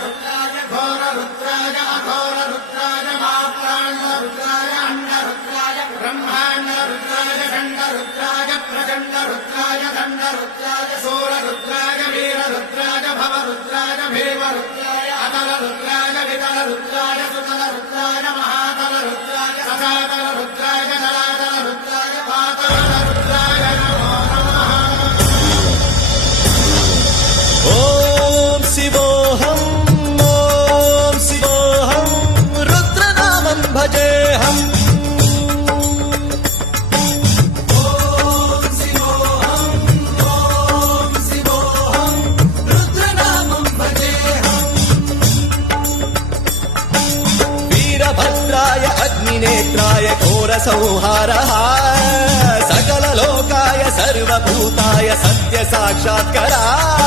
रुद्राय घोर रुद्राय अघोर रुद्राय मात्राण्ड रुद्राय अंड रुद्राय ब्रह्मांड रुद्राय खंड रुद्राय प्रचंड रुद्राय दंड रुद्राय सूर रुद्राय वीर रुद्राय भव रुद्राय भीम रुद्राय अतल रुद्राय वितल रुद्राय सुतल रुद्राय महातल रुद्राय सदातल रुद्राय जलातल रुद्राय पातल रुद्राय नमो नमः। ओम शिवोऽहं रुद्रनामं भजेऽहम्। रुद्रनामं भजेऽहम्। वीरभद्राय अग्निनेत्राय घोरसंहारः सकललोकाय सर्वभूताय सत्यसाक्षात्करः।